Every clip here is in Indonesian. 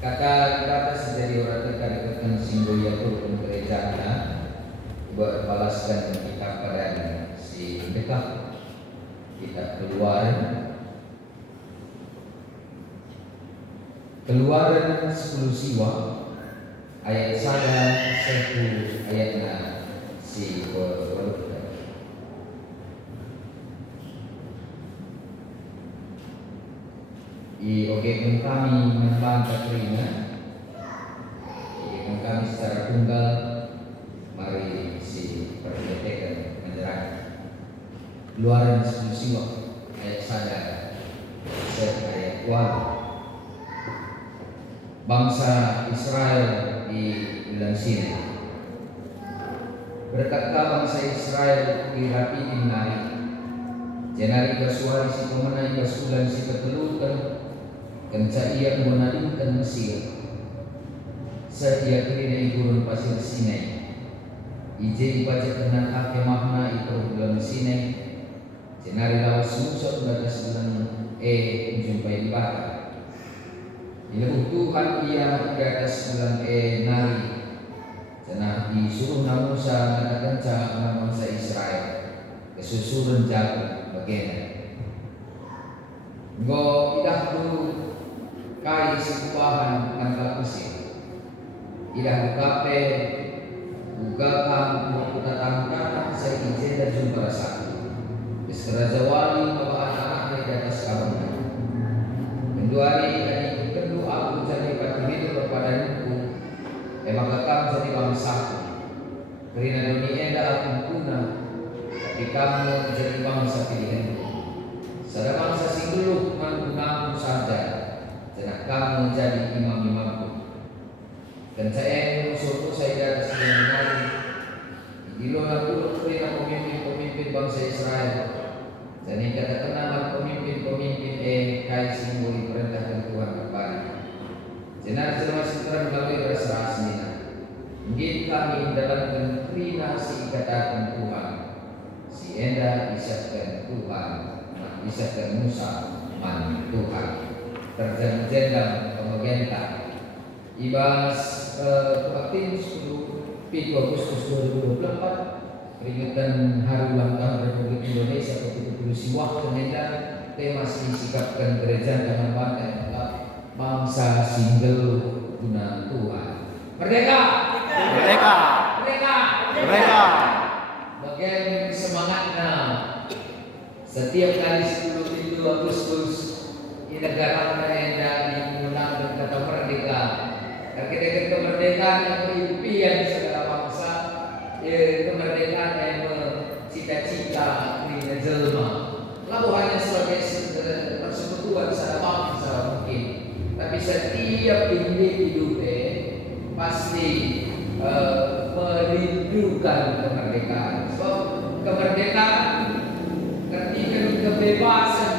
Kata-kata sejadi orang terkait simbol yatur gerejana berbalaskan kita pada si dekat kita Keluaran 10 siwa ayat 1 ayatnya si oke kami membantah terima kami secara tunggal mari si perbetekan menyerang Keluaran 10 siwa ayat 1 ayat 2 bangsa Israel di bulan Sinai. Berkata bangsa Israel di rapi nari jenari kasuari si pemenang kasulan si ketelukan kenca ia menadingkan Mesir sedia kerina gurun pasir Sinai ije ibaca kenan ake makna itu bulan Sinai jenari lawas Musa batas bulan menjumpai di barat Ilahu Tuhan ia di atas bulan nari jenah disuruh Musa mengatakan bangsa Israel kesusuran jago bagian go idah dulu kai sebuahan tanggal Mesir idah bukape bukakan kata saya izin dan jumpa satu Raja Wali bawa anak-anak di atas kabarnya kedua hari aku jadi pati kepadaku maka kamu jadi bangsaku karena dunia enda aku punah tapi kamu jadi bangsa pilihanku sada bangsa singguh menggunaku saja dan kamu menjadi imam-imamku dan saya musuhku saya di atas dunia Ilola dulu karena pemimpin-pemimpin bangsa Israel dan yang katakan nama pemimpin-pemimpin kai simbol diperintahkan Tuhan kembali Jenar selama setelah melalui rasa asmina Mungkin kami dalam kerina si ikatan Tuhan Si enda isyakan Tuhan Isyakan Musa man Tuhan Terjang-jendang pemegenta Ibas Kebaktin 10 Agustus 2024 Peringatan Hari Ulang Tahun Republik Indonesia ke-70 Siwah Kenenda Tema disikapkan gereja dengan bantai bangsa single guna Tuhan. Merdeka! Merdeka! Merdeka! Merdeka! Bagian semangatnya setiap kali 10 Agustus di negara kita diundang kata merdeka. Kita kemerdekaan yang impian segala bangsa, kemerdekaan yang cita-cita di jelma. Lalu hanya sebagai persekutuan secara bangsa mungkin. Tapi setiap individu pasti merindukan kemerdekaan. Sebab kemerdekaan ketika kebebasan,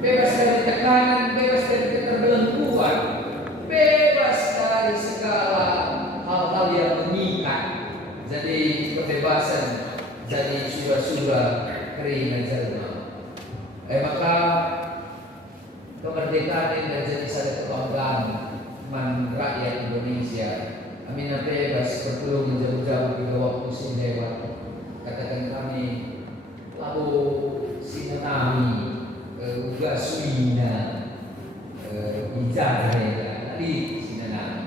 bebas dari tekanan, bebas dari keterbelengguan, bebas dari segala hal-hal yang mengikat. Jadi kebebasan jadi surah-surah kering aja. Maka kemerdekaan yang menjadi satu kebanggaan rakyat Indonesia. Amin bebas berpeluang jauh-jauh di waktu sin lewat. Katakan kami lalu sinetami uga suina ijazah tadi sinetami.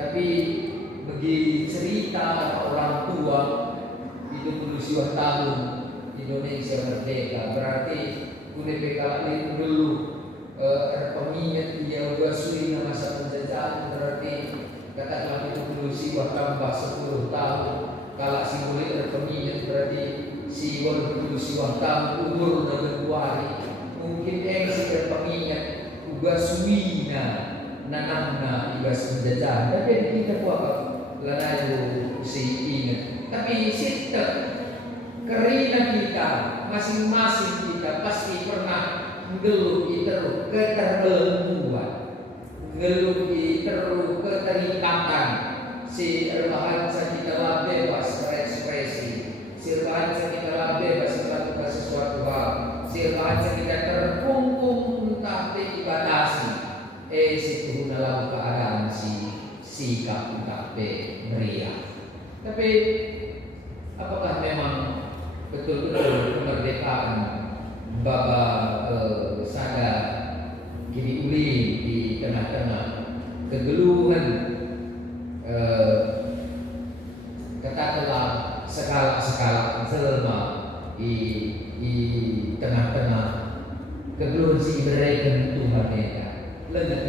Tapi bagi cerita orang tua 70 tahun Indonesia merdeka berarti kuda PKL itu dulu pengingat dia udah sudah masa penjajahan berarti katakanlah itu dulu siwa tambah 10 tahun kalau si murid pengingat berarti siwa dulu siwa tahun umur dan kuari mungkin yang si pengingat udah suina nanamna ibas penjajahan tapi kita buat lanayu si ingat tapi sistem karena kita masing-masing kita pasti pernah geluh itu keterbelengguan, geluh itu keterikatan. Si bahasa kita lah bebas berekspresi, si bahasa kita lah bebas melakukan sesuatu hal, si bahasa kita terkungkung entah dibatasi. Si Tuhan dalam keadaan sikap beria. Tapi apakah memang betul-betul kemerdekaan baba sada kini uli di tengah-tengah kegeluhan katakanlah skala selma di tengah-tengah kegeluhan si berikan Tuhan mereka lengan.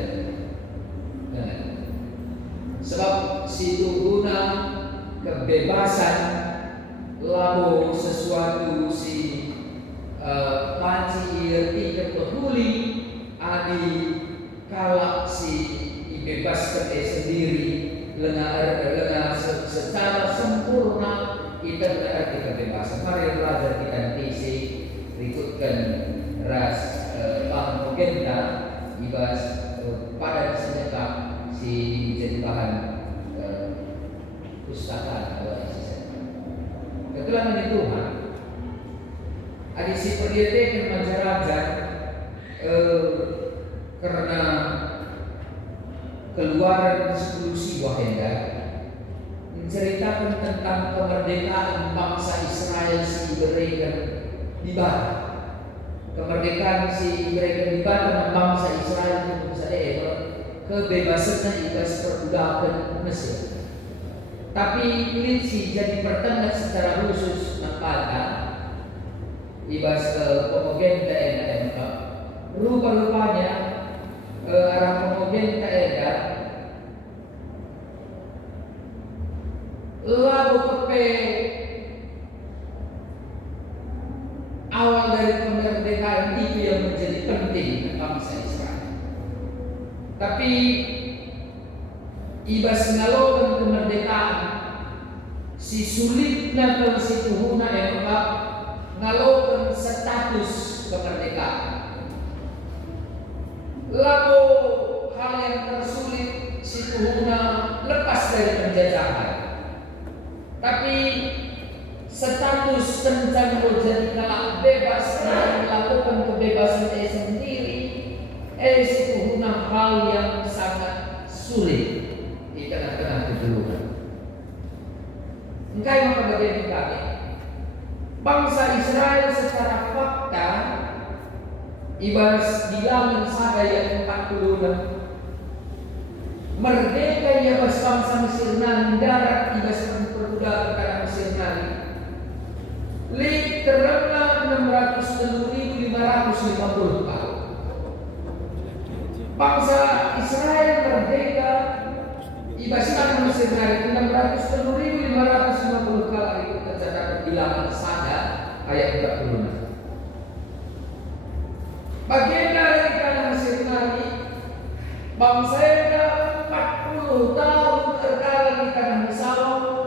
Sebab situ guna kebebasan lalu sesuatu si panci irti kepehuli adi kalau si dibebaskan sendiri lengah secara sempurna kita berarti kebebasan. Mari belajar kita tisi berikutkan ras pangogenta ibas pada senyekap si jadi bahan pustaka atau ketulan dari Tuhan. Adi si pendiri mengajar karena keluaran 10 siwa hendak menceritakan tentang kemerdekaan bangsa Israel si berikan di barat. Kemerdekaan si berikan di barat bangsa Israel itu saya kebebasannya ibas perbudakan Mesir. Tapi ini si jadi pertanda secara khusus nakata ibas pemogen daerah rupa-rupanya arah pemogen daerah lalu kepe awal dari kemerdekaan itu yang menjadi penting bangsa Israel. Tapi ibas ngalokan kemerdekaan si sulitnya kalau si tuhuna yang ngalokan status kemerdekaan. Lalu hal yang tersulit si tuhuna lepas dari penjajahan. Tapi status tentang menjadi kalak bebas dan melakukan kebebasan sendiri si tuhuna hal yang sangat sulit di tengah-tengah kegeluhan. Engkau maka bagian kami bangsa Israel secara fakta ibas bilangan saga yang 46 merdeka ya bas bangsa Mesir nani darat ibas perbudakan karena Mesir nani literalnya 603.550 tahun. Bangsa Israel merdeka ibasikan Mesir nani 603.550 kali itu tercatat bilangan saga ayat 46. Bagian dari tanah Mesir nani bangsa Israel 40 tahun terdalam di tanah Mesir,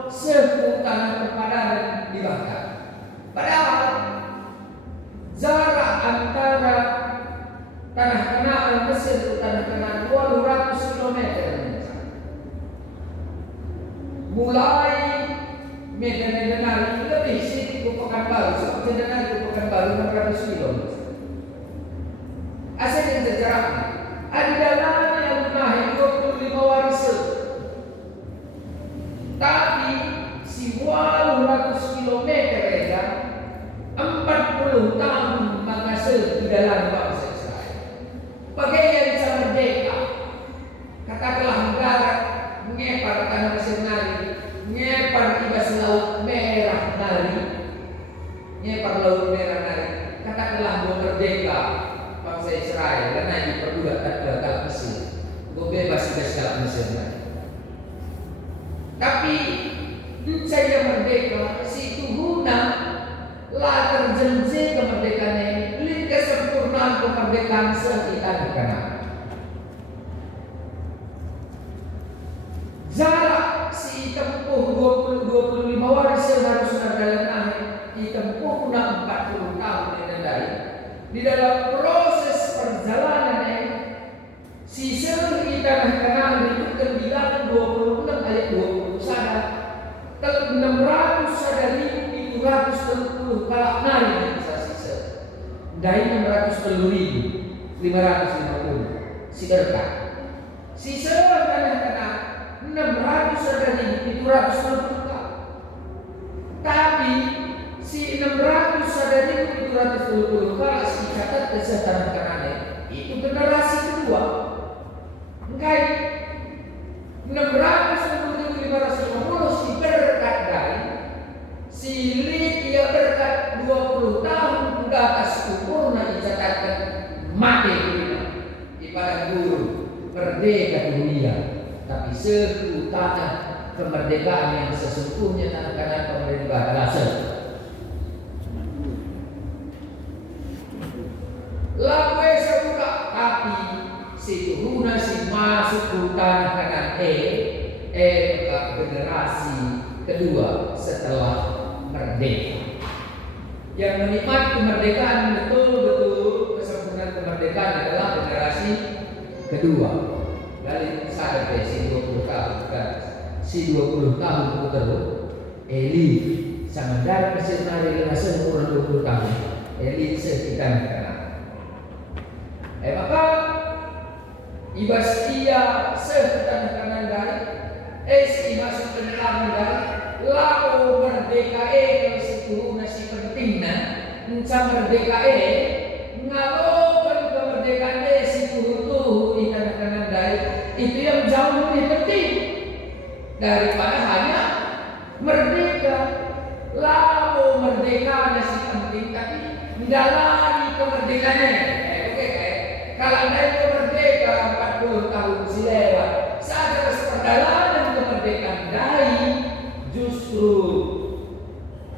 10 tanah perpadanan dibakar. Padahal jarak antara tanah Kanaan Mesir ke tanah Kanaan 200 km. Mulai Medan Denari lebih sedikit ke Pekanbaru, seperti Denari ke Pekanbaru 600 km. Asal yang sejarahnya ada dalamnya yang menahan 25 warisel. Tapi si 200 km ya 40 tahun menghasil di dalam bangsa Israel. Bagaimana bisa merdeka? Katakanlah negara ngepar tanah Mesir nari, ngepar ibas laut merah nari, ngepar laut merah nari. Katakanlah mau merdeka bangsa Israel karena diperbudak kalak Mesir. Gue bebas ibas kalak Mesir nari. Tapi saya merdeka si Tuhuna lah terjanji kemerdekaan ini kesempurnaan kemerdekaan sekitar Kanaan. Jarak si tempuh 25 waris yang harus dalam ditempuh 40 tahun di dalam proses perjalanan si seluruh tanah Kanaan itu terbilang 26 ayat 20 sana 600 ada 1.730 kalak nari bisa sisa dari 610.550 si berkah sisa tanah 750 tahun. Tapi si 600 ada 1720 kalau dicatat kesehatan Kanane itu generasi kedua. Enggak 650 si berkat dari silit ia berkat 20 tahun ke atas umurnya dicatatkan mati ibadah guru merdeka dunia, tapi seku tanah kemerdekaan yang sesungguhnya tanah pemerintah dasar. Lawe sebuka tapi si turuna si masuk hutan kanan generasi kedua setelah merdeka. Yang menikmati kemerdekaan betul-betul kesempurnaan kemerdekaan adalah generasi kedua. Dari sadar si 20 tahun kan, si 20 tahun terus Eli sama dari Mesir nari relasi umur 20 tahun Eli sekitar kanan. Maka ibas ia sekitar kanan dari si masuk ke dalam dari lau merdeka kalau situ nasi pentingnya nca merdeka ngalokan kemerdekaan situ tuh di kanan dari itu yang jauh lebih penting daripada hanya merdeka. Lau merdeka nasi penting tapi menjalani kemerdekaannya. Kalau anda itu merdeka 40 tahun silewat saat ada perjalanan kemerdekaan dari justru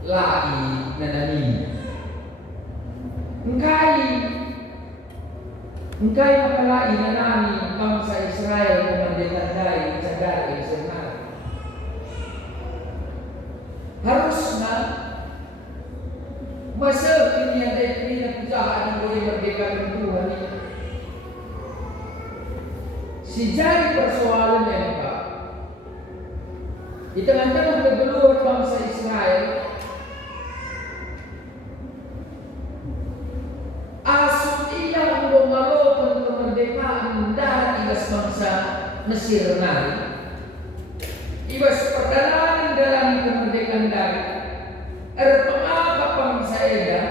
lai nanani engkai maka lai nanani bangsa Israel kemerdekaan dari sadar Israel harusnya masa ini ada yang pujahan boleh merdeka dari Tuhan ini. Si jadi persoalan yang Pak di tengah-tengah kegeluhan bangsa Israel, asal ia mengalokan kemerdekaan dari ibas bangsa Mesir nari, ibas perjalanan dalam kemerdekaan dari pengapa bangsa Eda,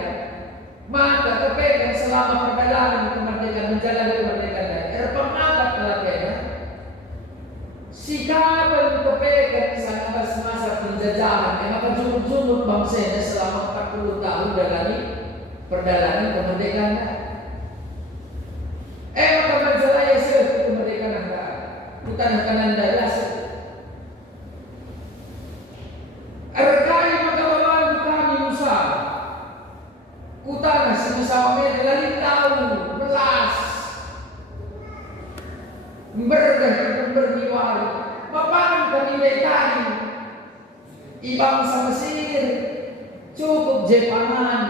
maka kepegang selama perjalanan kemerdekaan menjalani kemerdekaan dari pengapa telah Eda. Si kapan kepegang sana masa penjajahan maka junut bangsanya selama 40 tahun dalami perjalanan kemerdekaan. Maka menjalaya sesuatu kemerdekaan Anda bukan kanan dalas. Erkai maka membantu kami Musa kutana sama-sama melalui tahun belas berniwari papan kami lekani ibangsa Mesir cukup Jepangan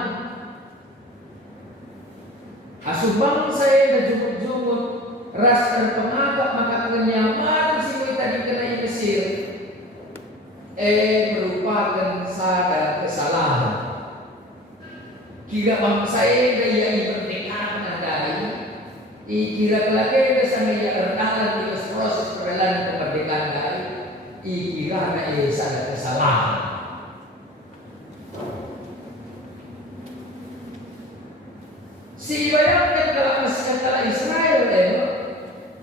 asuh bangsa yang jumut-jumut ras dan pengakap maka kenyamanan si tadi kena Mesir merupakan sadar kesalahan kira bangsa yang merdeka dari kira kelak sama yang erdalan di proses perjalanan kemerdekaan dari kira sadar kesalahan. Si bayangkan kalau masyarakat Israel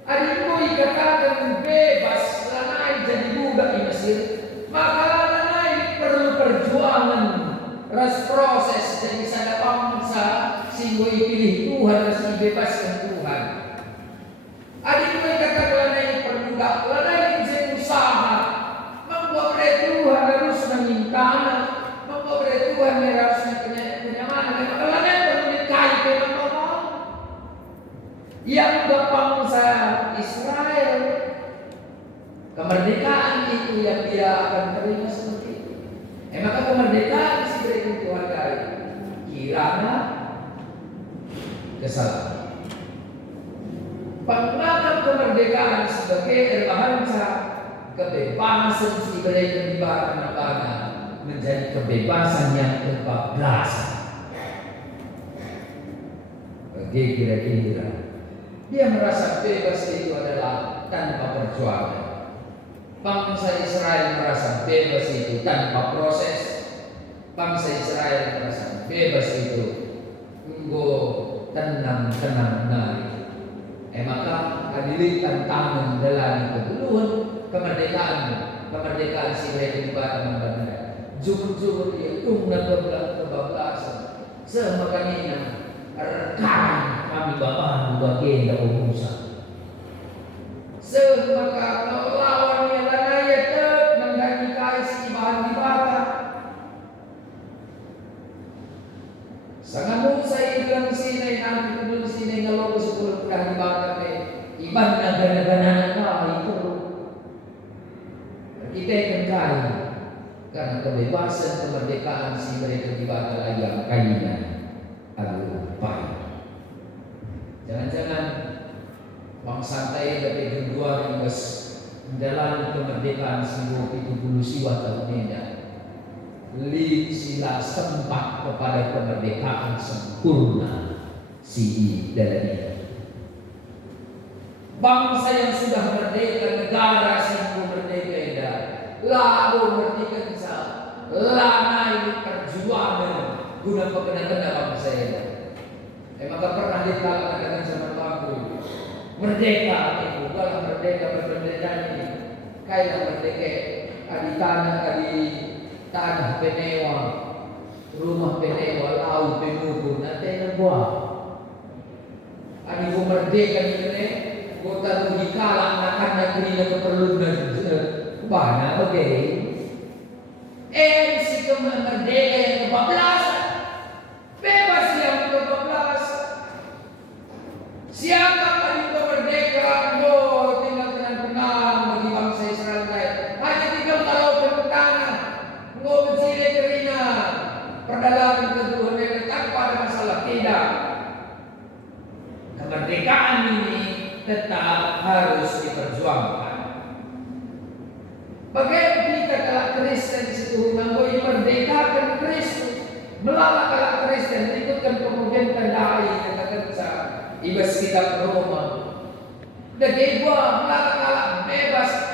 adikku dikatakan bebas lanai jadi budak di Mesir, maka lanai perlu perjuangan ras proses jadi sadar bangsa sehingga dipilih Tuhan harus dibebaskan Tuhan. Adikku dikatakan lanai perbudak, lanai jadi usaha, membawa Tuhan harus meminta, membawa Tuhan harus kenyamanan, maka lanai perlu dikaji kemenangan. Yang bangsa Israel kemerdekaan itu yang dia akan terima seperti itu. Maka kemerdekaan diberikan Tuhan dari kiranya kesalahan. Penganggap kemerdekaan sebagai bangsa kebebasan diberikan di mana menjadi kebebasan yang kebablasan. Bagi kira-kira dia merasa bebas itu adalah tanpa perjuangan. bangsa Israel merasa bebas itu tanpa proses. Bangsa Israel merasa bebas itu. Tenang nari. Maka hadirin tantangan dalam keduluan kemerdekaan si mereka di Batam Bandar. Jumur dia kebablasan. Semakanya rekan kami bapak bagian dari urusan. Semaka lawan yang lain menjadi kasih bahan di Batam. Sangat saya bilang sini nanti kedul sini kalau ke 10 bulan di Batam iban negara-negara itu kita akan kaya karena kebebasan kemerdekaan si mereka di Batam yang kayanya aduh baik. Jangan-jangan bang santai dari kedua ringas menjalani kemerdekaan 70 siwa tahun ini. Sila sempat kepada kemerdekaan sempurna si dalam bangsa yang sudah merdeka, negara sungguh merdeka ida lalu merdeka bisa lanai perjuangan guna kebenaran bangsa ida. Maka pernah dikatakan sama aku merdeka itu kalau merdeka berbeda ini kayak merdeka di tanah penewa, rumah penewa, laut penubur, nanti buah. Ani bu merdeka ni kota tu dikalah akan negeri keperluan bana oke. Si merdeka yang kebablasan, bebas yang kebablasan. Siapa kali merdeka? Tinggal tenang bagi bangsa Israel lain. Hanya tinggal kalau pertentangan. Mencari kerina perdagangan kedua mereka tanpa ada masalah. Tidak. Kemerdekaan ini tetap harus diperjuangkan. Bagaimana kita kalau Kristen di situ menggoi merdekakan Kristus, melalui kalau Kristen ikutkan kemudian tandai katakan ibas kita Roma. Dan gua melalui kalau bebas.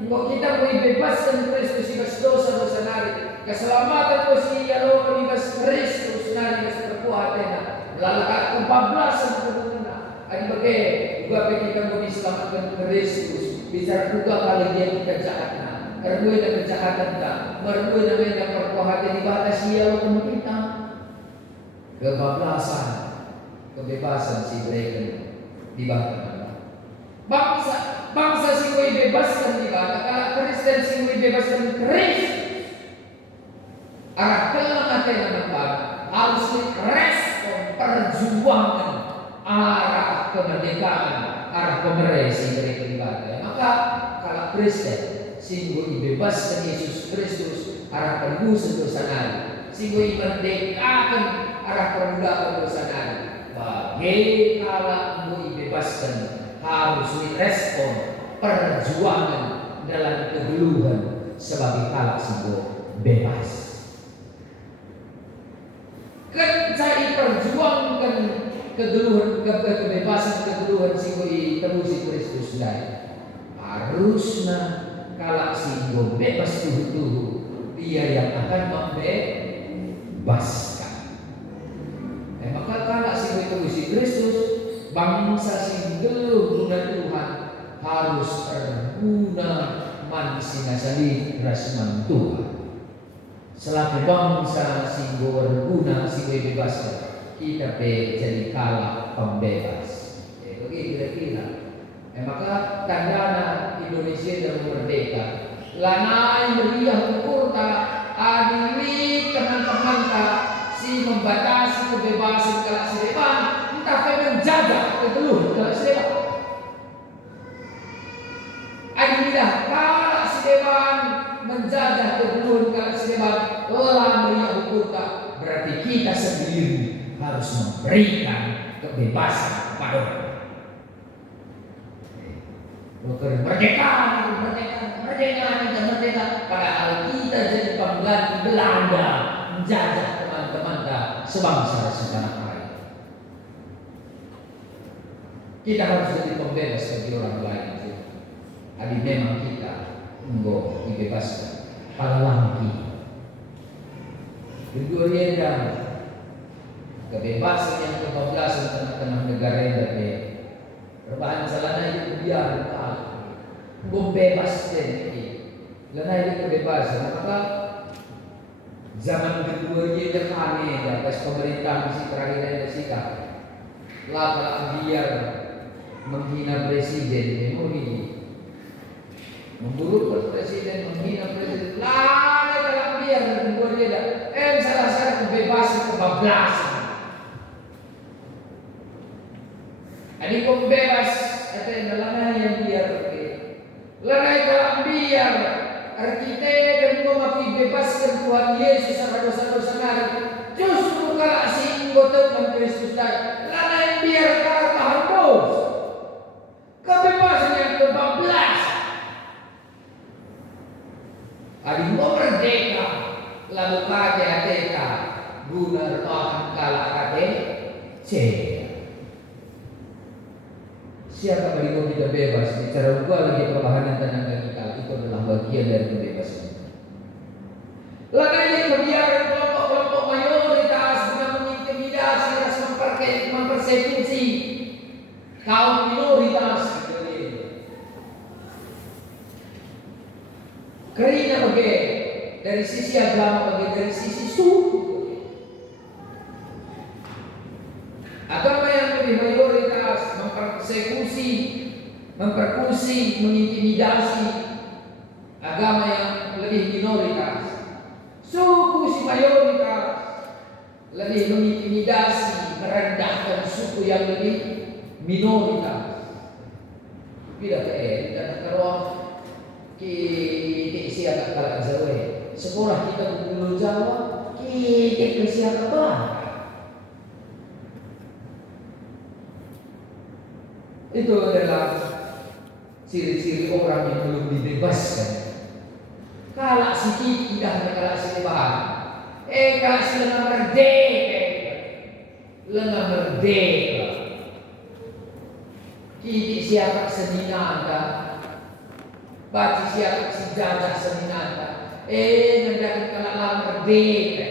Kalau kita mau bebaskan Kristus ibas dosa nari, keselamatan posisi kalau ibas Kristus nari ibas kekuatan, lalu kebablasan kedua. Adi bagai juga kita mau diselamatkan Kristus, bicara juga kali dia kejahatan, kerja dan kejahatan tak, merdu dan mereka perkuatan dibatasi ya kita. Kebablasan, kebebasan si mereka dibatasi. Bangsa sing bebaskan di bawah, kalau Kristen sing bebaskan Kristus. Arah kelematan depan harus respon perjuangan arah kemerdekaan, arah kemerdekaan mereka di bawah. Maka kalau Kristen sing bebaskan Yesus Kristus arah penebus dosa nari, sing merdekakan arah perbudakan dosa nari. Bagi kalau bebaskan harus direspon perjuangan dalam kegeluhan sebagai kalak simbol bebas. Kencai perjuangkan kegeluhan kebebasan kegeluhan simbol tebusi Kristus lain. Harusnya kalak simbol bebas tuh dia yang akan membebaskan. Maka kalak simbol tebusi Kristus bangsa sing geluh guna Tuhan harus terguna manisina salib rasman Tuhan. Selaku bangsa sing berguna sing bebas kita jadi kalah pembebas. Begitu kira-kira. Maka tandana Indonesia dan merdeka. Lanai meriah kurta adili teman-teman si membatasi kebebasan kelas depan. Tapi menjaga kegeluhan kalau sedepan. Adillah kalau sedepan menjaga kegeluhan kalau sedepan telah melihat hukum berarti kita sendiri harus memberikan kebebasan kepada orang. Merdeka. Padahal kita jadi pengganti Belanda menjajah teman-teman sebangsa secara kita harus jadi pembebas bagi orang lain. Adi memang kita Enggo dibebaskan palampi. Kedua dia kebebasan yang kebablasan tengah-tengah negara ini perubahan salana itu biar enggo bebas ini. Lana itu kebebasan maka zaman kedua dia aneh pas pemerintah misi terakhir dari sikap lah biar menghina presiden memori memburuk presiden menghina presiden lah kalau biar kedua dia salah kebebasan kebablasan adik kau bebas kata yang yang biar lalai kalau biar artinya dan kau mati bebaskan Tuhan Yesus sama dosa-dosa nari justru kalau si anggota Kristus lalai biar kalau harus kebebasan yang kebablasan adik kau merdeka lalu KTK guna Tuhan kalah KTC. Siapa berikan kita bebas? Bicara gua lagi perlahanan tenaga kita itu adalah bagian dari kebebasan. Lainnya kebiaran kelompok-kelompok mayoritas dengan mengintimidasi, mempersekusi kaum minoritas. Karena bagi dari sisi agama, bagi dari sisi suku. Agama yang lebih mayoritas mempersekusi, mengintimidasi. Agama yang lebih minoritas, suku si mayoritas lebih mengintimidasi, merendahkan suku yang lebih minoritas. Bila kita terus kita siapa kalau Jawa, sekolah kita dulu Jawa, kita siapa? Itu adalah ciri-ciri orang yang belum dibebaskan. Kalau si tidak kalau si bahan, kalau si lengah merdeka, kini siapa seninanda, baca siapa si jajah seninanda, nanti kalau merdeka,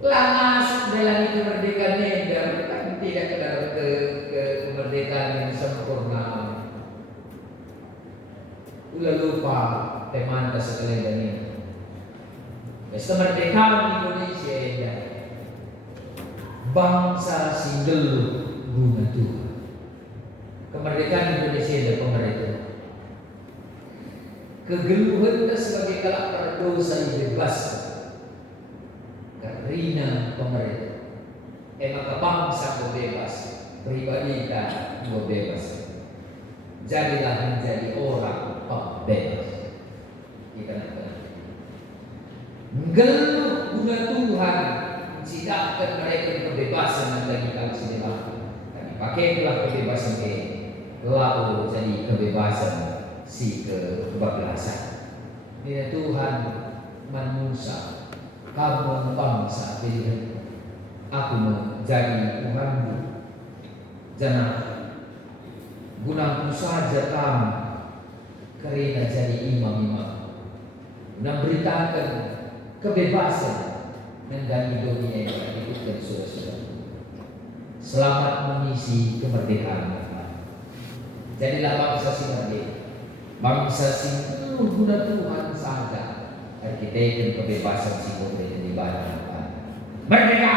lah masuk dalam itu merdeka nenda, kan tidak ke kemerdekaan yang sempurna. Ulah lupa teman sekalian ini. Kemerdekaan Indonesia ya. Bangsa single guna Tuhan. Kemerdekaan Indonesia adalah pemerintah. Kegeluhan kita sebagai kelak berdosa bebas karena pemerintah. Maka bangsa bebas, pribadi kita bebas. Jadilah menjadi orang bebas. Kita nak geluh guna Tuhan menciptakan mereka kebebasan dan bagi kami sendiri. Dan dipakailah kebebasan ke lalu jadi kebebasan si kebablasan. Ini Tuhan manusia, kamu bangsa pilihan. Aku menjadi Tuhanmu. Jangan gunaku saja kamu karena jadi imam-imam. Memberitakan kebebasan dan dunia yang hidup dan saudara-saudara. Selamat mengisi kemerdekaan. Jadilah bangsa si merdeka. Bangsa si guna Tuhan saja. Arsitek dan kebebasan si merdeka di badan. Merdeka!